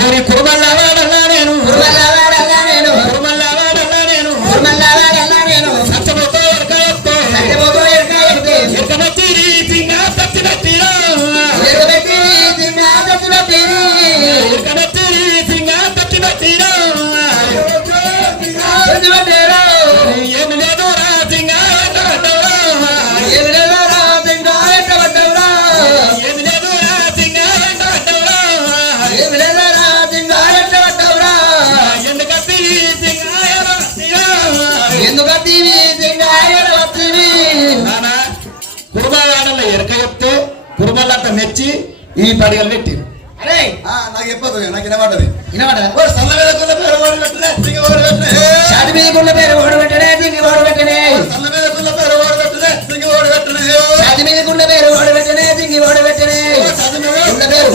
మరి కురుమల్లావాడల్లా నేను కుర్మల్లావాడల్లా నేను కురుమల్లావాడల్లా నేను కుర్మల్లావాడల్లా నేను సత్యమతో ఎరకయొత్తో సత్యమోతో ఎరకాయతే ఎరకబెట్టిరి సింగ తచ్చినట్టిరా ఎరగబెట్టి సింగా తెచ్చిపెట్టిరి ఎరకబెట్టిరి సింగ తచ్చినట్టిరా తెచ్చిపెట్టిరు ఏమి లేదు రా సింగ ఎట్టబడ్డవురా ఏమి లేదురా సింగా ఎట్టబడ్డవురా ఏమి లేదు రా సింగ ఎట్టబడ్డవురా ఏమి లేదురా సింగా ఎట్టబడ్డవురా ఎందుకత్తిరి సింగ ఎరవత్తిరా ఎందుకత్తివి సింగా ఎరవత్తివి కురుమలాడలో ఎరక చెప్తే కురుమలంతా మెచ్చి ఈ పడిగలు పెట్టి అరే నాకు చెప్పదు నాకు వినబడ్డది వినవాడా సల్ల మీద పేరు ఓడి పెట్టినా సింగ ఓడి పెట్టినా షాది మీద గుండె పేరు ఓడి పెట్టనే దింగి ఓడి పెట్టనే సల్ల మీద పేరు ఓడి పెట్టినా సింగ ఓడి పెట్టినా షాది మీద గుండె పేరు ఓడి పెట్టనే దింగి ఓడి పెట్టనే గుండె పేరు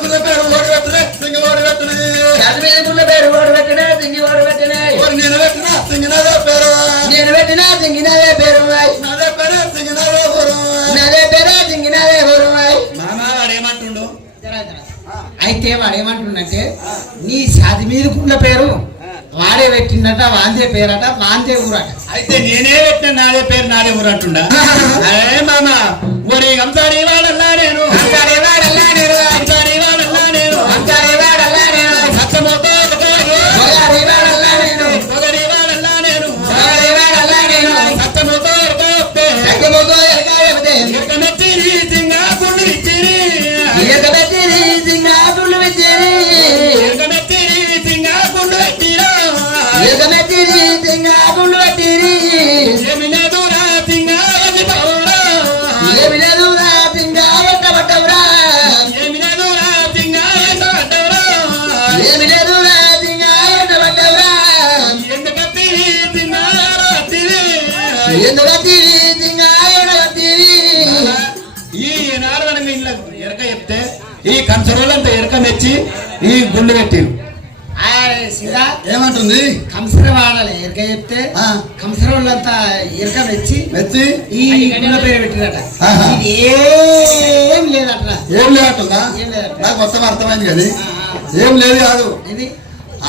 గుండె పేరు పేరు ఓడి పెట్టినా సింగ ఓడి పెట్టినా షాది మీద గుండె పేరు ఓడి పెట్టనే దింగి ఓడి పెట్టనే నేను పెట్టినా సింగనాథ పేరు నేను పెట్టినా దింగినదే పేరు వాయ్ నాదే పేరు సింగనాథ ఊరు నాదే పేరే దింగినదే పేరు వాయ్ మామా వాడు ఏమంటుండు అయితే వాడు ఏమంటుండంటే నీ షాది మీద గుండె పేరు వాడే పెట్టిండట వాందే పేరట వాందే ఊరట అయితే నేనే పెట్టిన నాదే పేరు నాదే ఊరు అంటుండా అరే మామా ఒరి అంతాడి వాడల్లా నేను అంతాడే వాడల్లా నేను అంతాడి వాడల్లా నేను అంతాడే వాడల్లా నేను సత్యమతో మొగాడే వాడల్లా నేను పొగడి వాడల్లా నేను మొగాడే వాడల్లా నేను సత్యమతో ఎరకయొత్తే సత్యమోతో ఎరకాయతే ఎరకనెత్తిరి సింగ గుండు ఇచ్చిరి ఎరగబెట్టిరి సింగా గుండు పెట్టిరి ఎరకనెత్తిరి సింగ గుండు పెట్టిరా ఎరగబెట్టిరి సింగా గుండు పెట్టిరి ఏమి లేదు రా సింగ ఎన్ని పౌరా ఏమి లేదురా సింగా ఎట్టబడ్డవురా ఏమి లేదు రా కంచరోళ్ళంతా ఎరక మెచ్చి ఈ గుండు పెట్టి సీదా ఏమంటుంది కంసర వాళ్ళని ఎరక చెప్తే ఆ. కంసర వాళ్ళంతా ఎరక మెచ్చి మెచ్చి ఈ గుండె పేరు పెట్టినట ఆహా. ఇది ఏం లేదట ఏం లేదంటుందా ఏం లేదట. నాకు మొత్తం అర్థమైంది కానీ ఏం లేదు కాదు ఇది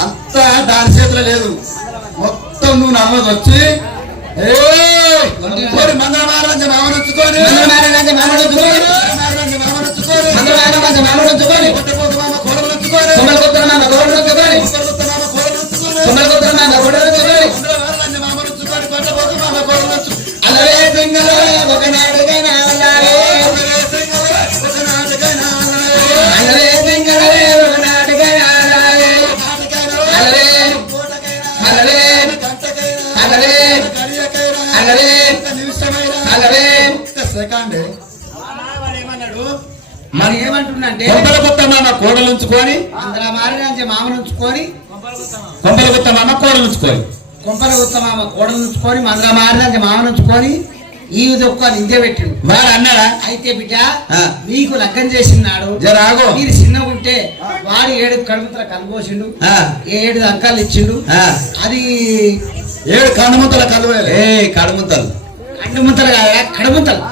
అంతా దాని చేతిలో లేదు మొత్తం నువ్వు నమ్మది వచ్చి మంగళవారం మామనొచ్చుకొని అలవే సింగలే ఒకనాడుగైనా అలవే సింగలే ఒకనాడుగైనా అలవే అలవే అలవే అలవే అలవే సెకండ్ మరి ఏమంటున్నంటే కొంపల కొత్త మామ కోడలు ఉంచుకొని అందులో మారిన మామను ఉంచుకొని కొంపల కొత్త మామ కోడలు ఉంచుకొని కొంపల కొత్త మామ కోడలు ఉంచుకొని మందల మారిన మామను ఉంచుకొని ఈ ఒక్క నిందే పెట్టిండు వాడు అన్నాడా అయితే బిడ్డ ఆ. నీకు లగ్గం చేసినాడు జర ఆగు. మీరు చిన్నగా ఉంటే వాడు 7 కడుపుతల కలుపోసిండు ఆ. 7 అంకాలు ఇచ్చిండు ఆ. అది 7 కనుముతల కలువ ఏ కడుముతలు కండుముతలు కాదా కడుముతలు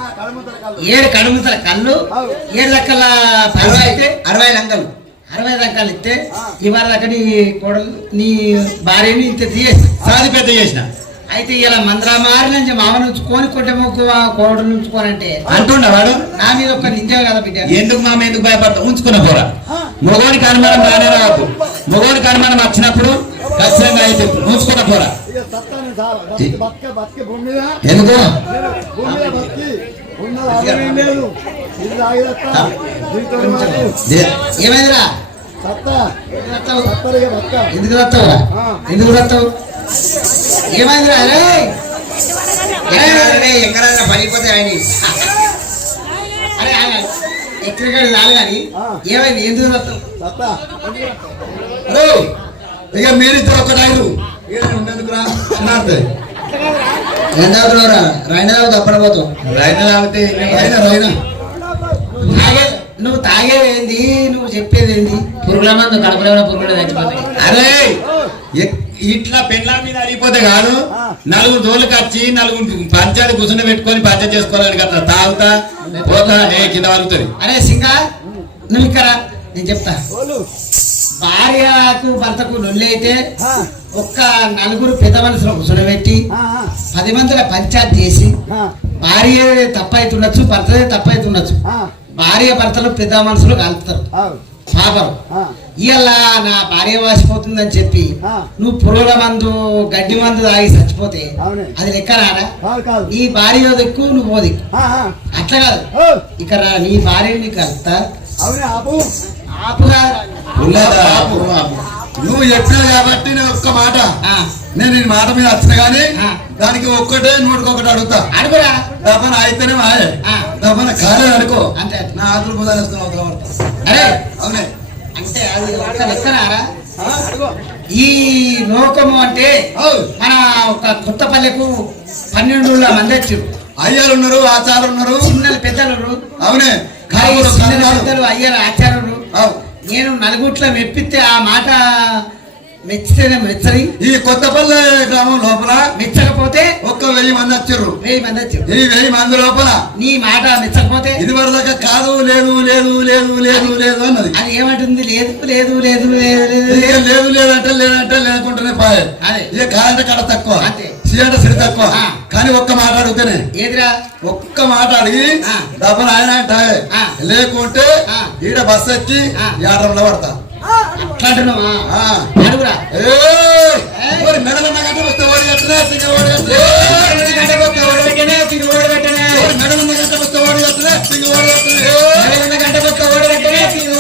7 కడుముతల కళ్ళు 7 లక్కల పైసలు అయితే 60 లంకలు 60 లక్కలు ఇస్తే ఇవాళ దాకా నీ కోడలు నీ భార్యని ఇంత తీయేసి సాది పెద్ద చేసిన అయితే ఇలా మంద్రమారి నుంచి మామను ఉంచుకొని కొట్టెముక్కు కోడలు ఉంచుకోనంటే అంటుండ వాడు నా మీద ఒక నిందే కదా బిడ్డ ఎందుకు మామ ఎందుకు భయపడతా ఉంచుకున్న పోరా మొగోనికి అనుమానం రానే రావద్దు మొగోనికి అనుమానం వచ్చినప్పుడు ఖచ్చితంగా అయితే ఉంచుకున్న పోరా ఎందుకు ఏమైందిరా ఎందుకు వస్తావురా ఎందుకు వస్తావు ఏమైందిరా ఎక్కడైనా పడిపోతే ఆయన అరే ఎక్కడికాడు రాదు కానీ ఏమైంది ఎందుకు వస్తావు అరే ఇక మీరిద్దరు ఒకటారు ఉండేందుకురా అన్నారు రెండవది అప్పడపోతావు రైతు తాగితే రైనా నువ్వు తాగేదేంది నువ్వు చెప్పేదేంది పురుగుల మందు కడపలేమో పురుగులు చచ్చిపోతాయి అరే ఇట్లా పెళ్ళ మీద అడిగిపోతే కాదు నలుగురు దోళ్ళకి వచ్చి నలుగురు పంచాయతీ కూర్చుని పెట్టుకొని పంచాయతీ చేసుకోవాలని కదా తాగుతా పోతా కింద వాలుతుంది అరే సింగా నువ్వు ఇక్కడ నేను చెప్తా భార్యకు భర్తకు లొల్లి అయితే ఒక్క నలుగురు పెద్ద మనుషులు కూర్చోబెట్టి 10 మందిల పంచాయతీ చేసి భార్య తప్పైతుండొచ్చు భర్తదే తప్పైతుండొచ్చు భార్య భర్తలు పెద్ద మనుషులు కలుపుతారు పాపం ఇలా నా భార్య వాసిపోతుందని చెప్పి నువ్వు పురుగుల మందు గడ్డి మందు తాగి చచ్చిపోతే అది లెక్క రాదా నీ భార్య దిక్కు నువ్వు దిక్కు అట్లా కాదు ఇక్కడ నీ భార్య నీకు కలుపుతా ఆపుగా నువ్వు చెప్పినావు కాబట్టి నేను ఒక్క మాట నేను ఈ మాట మీద వచ్చిన కానీ దానికి ఒక్కటే నూటికొకటి అడుగుతా అడుగురా దఫన అయితేనే మాయే దఫన కాలేదు అనుకో అంతే నా ఆతులు బుధాలు వేసుకుని అవతల పడతా అరే అవునే అంటే అది ఒక్క లెక్కనారా ఈ లోకము అంటే మన ఒక కొత్తపల్లెకు 12 మంది వచ్చారు అయ్యాలు ఉన్నారు ఆచారాలు ఉన్నారు చిన్నలు పెద్దలు అవునే చిన్నలు పెద్దలు అయ్యారు ఆచారులు నేను నలుగుట్ల మెప్పితే ఆ మాట మెచ్చితేనే మెచ్చని ఈ కొత్తపల్లి గ్రామం లోపల మెచ్చకపోతే ఒక్క 1000 మంది వచ్చారు 1000 మంది వచ్చారు ఈ 1000 మంది లోపల నీ మాట మెచ్చకపోతే ఇది వరదాకా కాదు లేదు లేదు లేదు లేదు లేదు అన్నది అది ఏమంటుంది లేదు లేదు లేదు లేదు లేదు ఇక లేదు లేదంటే లేదంటే లేకుంటేనే పాయే అదే ఇక కాదంటే కడ తక్కువ అంతే. సీట సిడి తక్కువ కానీ ఒక్క మాట అడుగుతానే ఏదిరా ఒక్క మాట అడిగి ఆ. డబ్బులు ఆయన అంటాయే ఆ. లేకుంటే ఆ. ఈడ బస్సు ఎక్కి ఆ. ఏడవలో పడతా అట్లా అంటున్నావా ఆ. అడుగురా మరి మెడల నగట వస్తే ఓడి కట్టనే సింగ ఓడి కట్టనే మెడల నగట వస్తే ఓడి కట్టనే సింగ ఓడి కట్టనే మెడల నగట వస్తే ఓడి కట్టనే మెడల నగట వస్తే ఓడి కట్టనే సింగ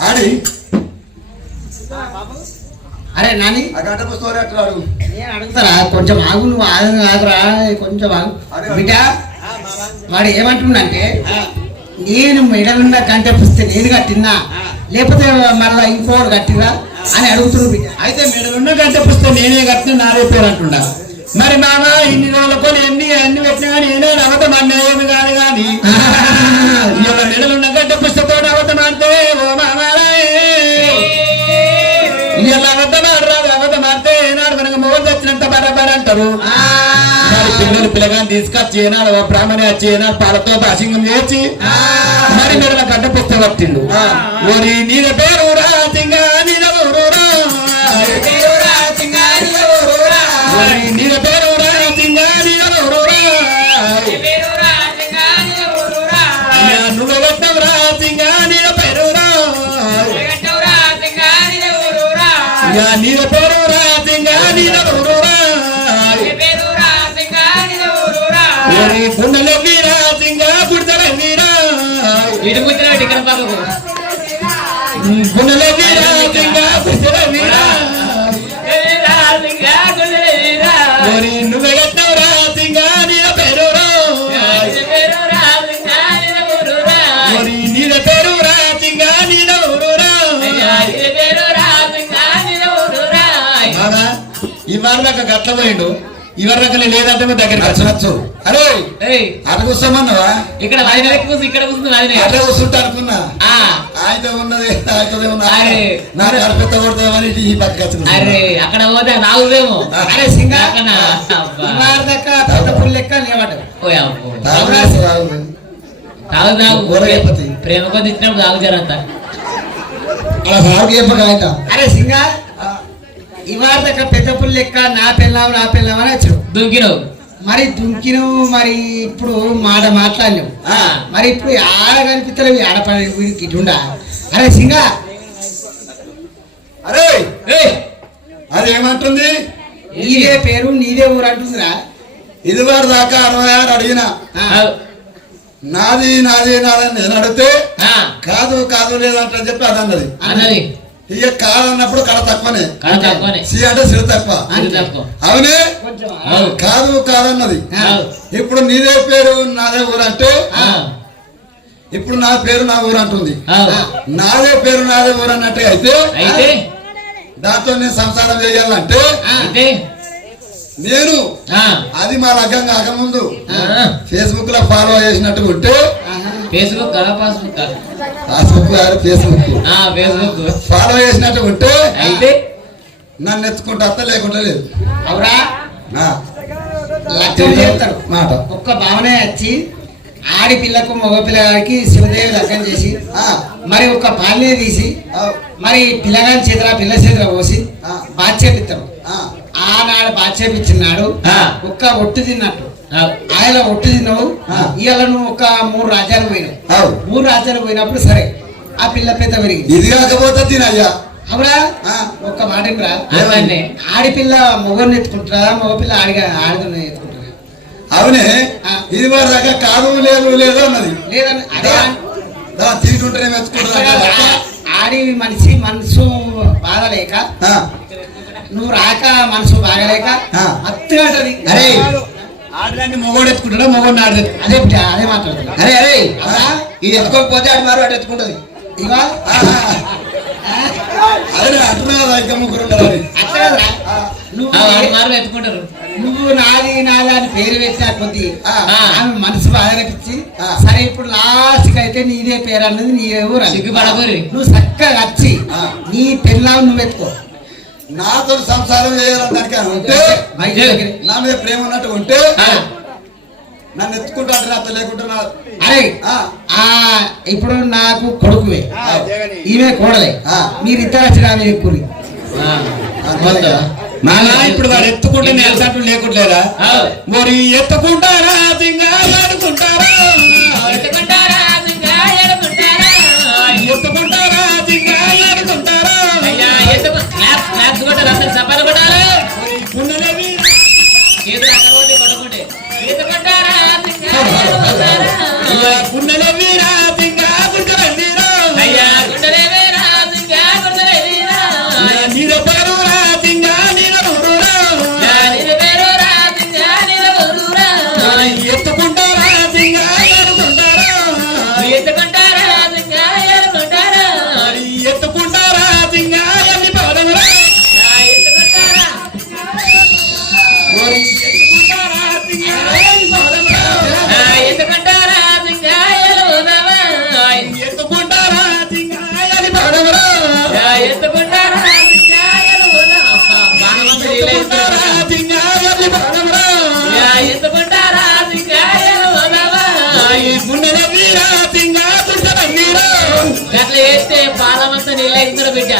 ఓడి అరే నాని ఆ గంట పుస్తకం అట్లా అడుగు. నేను అడుగుతారా కొంచెం ఆగు, నువ్వు ఆగురా కొంచెం ఆగు బిడ్డ. వాడు ఏమంటుండంటే నేను మెడలున్న గంట పుస్తే నేను కట్టినా లేకపోతే మళ్ళా ఇంకోటి కట్టిరా అని అడుగుతున్నాడు బిడ్డ. అయితే మెడలున్న గంట పుస్తకం నేనే కట్టిన నాదే పేరు అంటుండా. మరి మామ ఇన్ని రోజులకు అన్ని పెట్టినా కానీ నేనే అబద్ధం అన్యాయం కాదు కానీ ఇలా మెడలున్న గంట పుస్తకం అబద్ధం అంటే ఓ మామ ఇలా అబద్ధం ఆడరాదు. అబద్ధం ఆడితే ఏనాడు మనకు మొగలు తెచ్చినంత బరాబర్ అంటారు. మరి పిల్లలు పిల్లగాని తీసుకొచ్చి ఏనాడు బ్రాహ్మణి వచ్చి ఏనాడు పాలతో అసింగం చేసి మరి మెడల గంట పుస్తకం పట్టిండు. మరి నీల పేరు రాసింగా నీల ఊరూరా నీల పేరు రాసింగా నీల ఊరూరా నువ్వు వస్తాం రాసింగా నీల పేరు నీల పేరు రాసింగా నీల ఊరూరా కుండలో వీరా సింగా గుడిసెల వీరా కుండలో వీరా సింగా గుడిసెల వీరా నువ్వే కట్టినవురా సింగా నీల పేరు నీల పేరు రా సింగా నీల ఊరూరా ఇవాళ గట్ల పోయిండు. ఇవరి రకాల లేదంటే దగ్గర నచ్చు. అరే అటు కూర్చోమన్నావా? ఇక్కడ ఇక్కడ కూర్చుంది అదే కూర్చుంటా అనుకున్నా. అయితే ఉన్నది నాకు అర్పిత కొడతామని ఈ పక్కన. అరే అక్కడ పోతే రావుదేమో. అరే సింగా పెద్ద పుల్ లెక్క లేవాడు. ప్రేమ కొద్ది ఇచ్చినప్పుడు తాగు జరంతా. అరే సింగా ఇవాళ దగ్గర పెద్ద పుల్ లెక్క నా పెళ్ళావు అని వచ్చావు. దుంకినవు మరి దుంకినవు. మరి ఇప్పుడు మాట్లాడినావు. మరి ఇప్పుడు ఆడ కనిపిస్తలేవు ఆడపడి వీడికి ఇటుండా. అరే సింగా అరే అదేమంటుంది? నీదే పేరు నీదే ఊరు అంటుందిరా. ఇది వారి దాకా 66 అడిగిన నాది నాది నాదని నేను అడిగితే కాదు కాదు లేదంటే చెప్పి అది అన్నది. ఇక కాదన్నప్పుడు కడ తక్కువనే. సి అంటే సిరి తక్కువ. అవునే కాదు కాదన్నది. ఇప్పుడు నీదే పేరు నాదే ఊరు అంటే ఇప్పుడు నా పేరు నా ఊరు అంటుంది. నాదే పేరు నాదే ఊరు అన్నట్టు అయితే దాంతో నేను సంసారం చేయాలంటే నేను అది మా లగ్గం కాకముందు ఫేస్బుక్ లో ఫాలో చేసినట్టు ఉంటే ఫేస్బుక్ ఫాలో చేసినట్టు ఉంటే అయితే నన్ను ఎత్తుకుంటా అత్త లేకుండా లేదు. అవురా లగ్గం చేస్తారు మాట. ఒక్క భావనే వచ్చి ఆడిపిల్లకు మగపిల్లగాడికి శివదేవి లగ్గం చేసి మరి ఒక పాలనే తీసి మరి పిల్లగాని చేతుల పిల్ల చేతుల పోసి బాధ్యపిస్తారు. ఆనాడు బాధ్యపిచ్చినాడు ఒక్క ఒట్టు తిన్నట్టు ఆయన ఒట్టు తిన్నావు. ఇవాళ నువ్వు ఒక 3 రాజ్యాలు పోయినావు. 3 రాజ్యాలు పోయినప్పుడు సరే ఆ పిల్ల పెద్ద పెరిగి ఇది కాకపోతే తినయ్యా. అవురా ఒక్క మాట ఆడిపిల్ల మొగని ఎత్తుకుంటారా మగపిల్ల ఆడిదని ఎత్తుకుంటారా? అవునే ఇది వారి దాకా కాదు లేదు లేదు అన్నది లేదని అదే తీసుకుంటేనే మెచ్చుకుంటా. ఆడి మనిషి మనసు బాగలేక నువ్వు రాక మనసు బాగలేక అత్తగంటది. అరే ఆడదాన్ని మొగోడు ఎత్తుకుంటాడా మొగోడిని ఆడదు. అదే అదే మాట్లాడుతున్నా. అరే అరే ఇది ఎత్తుకోకపోతే ఆడు మారు అటు ఎత్తుకుంటది. ఇవా అదే అట్లా ముగ్గురు ఎత్తుకుంటారు. నువ్వు నాది నాది అని పేరు పెట్టా కొద్ది ఆమె మనసు బాధనిపించి సరే ఇప్పుడు లాస్ట్ అయితే నీదే పేరు అన్నది నీదే ఊరు సిగ్గుపడబోరి. నువ్వు చక్కగా వచ్చి నీ పిల్లలు నువ్వు ఎత్తుకో. నాతో సంసారం చేయాలన్నాక ఉంటే నా మీద ప్రేమ ఉన్నట్టు ఉంటే నన్ను ఎత్తుకుంటా అత్త లేకుంటున్నా. అరే ఇప్పుడు నాకు కొడుకువే ఈమె కోడలే మీరిద్దరు వచ్చిన ఎక్కువ ఇప్పుడు వాడు ఎత్తుకుంటే నేర్చట్టు లేకుంటలేదా? మరి ఎత్తుకుంటారా ఎత్తుకుంటారా ఎత్తుకుంటారా నీల పేరు బాణమురా. ఎత్తుకుంటారా సింగాయలు వదవా. ఈ గుండెల వీరా సింగా గుండెల వీరా. గట్ల వేస్తే పాలమంతా నీళ్ళు బిడ్డ.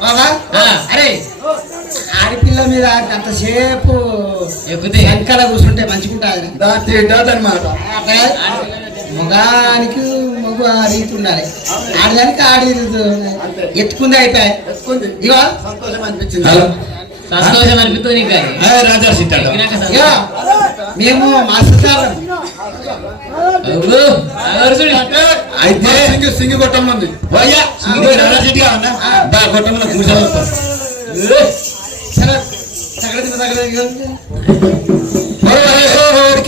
బాబా ఆ. అరే ఆడపిల్ల మీద అంతసేపు ఎక్కుతే. వెనకాల కూర్చుంటే మంచిగుంటుంది. అనమాట మగానికి మగ రీతి ఉండాలి, ఆడదానికి ఆడి ఎత్తుకుంది అయిపోయాయి. ఇగో సంతోషం అనిపించింది. హలో. సంతోషం అనిపిస్తుంది నీకు కానీ. రాజా సిట్టాడు. ఎక్కినాక సంతోషం. ఇగో మేము మాస్టర్ సార్ అబ్బో, ఎవరు చూడు. అయితే సింగి కొట్టం ఉంది. పోయా ఇది రాజా సిట్టిగా ఉన్నా బా కొట్టమని కూర్చోవాలి. సరే తగలది తగలది.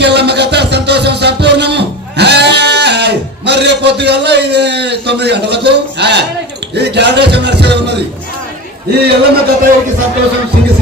ఎల్లమ్మ కథ సంతోషం సంపూర్ణము. మరి రేపు పొద్దుగల్ల ఇది 9 గంటలకు ఈ గ్యాడేషన్ నర్సరీ ఉన్నది. ఈ ఎల్లమ్మ కథ సంతోషం సింగి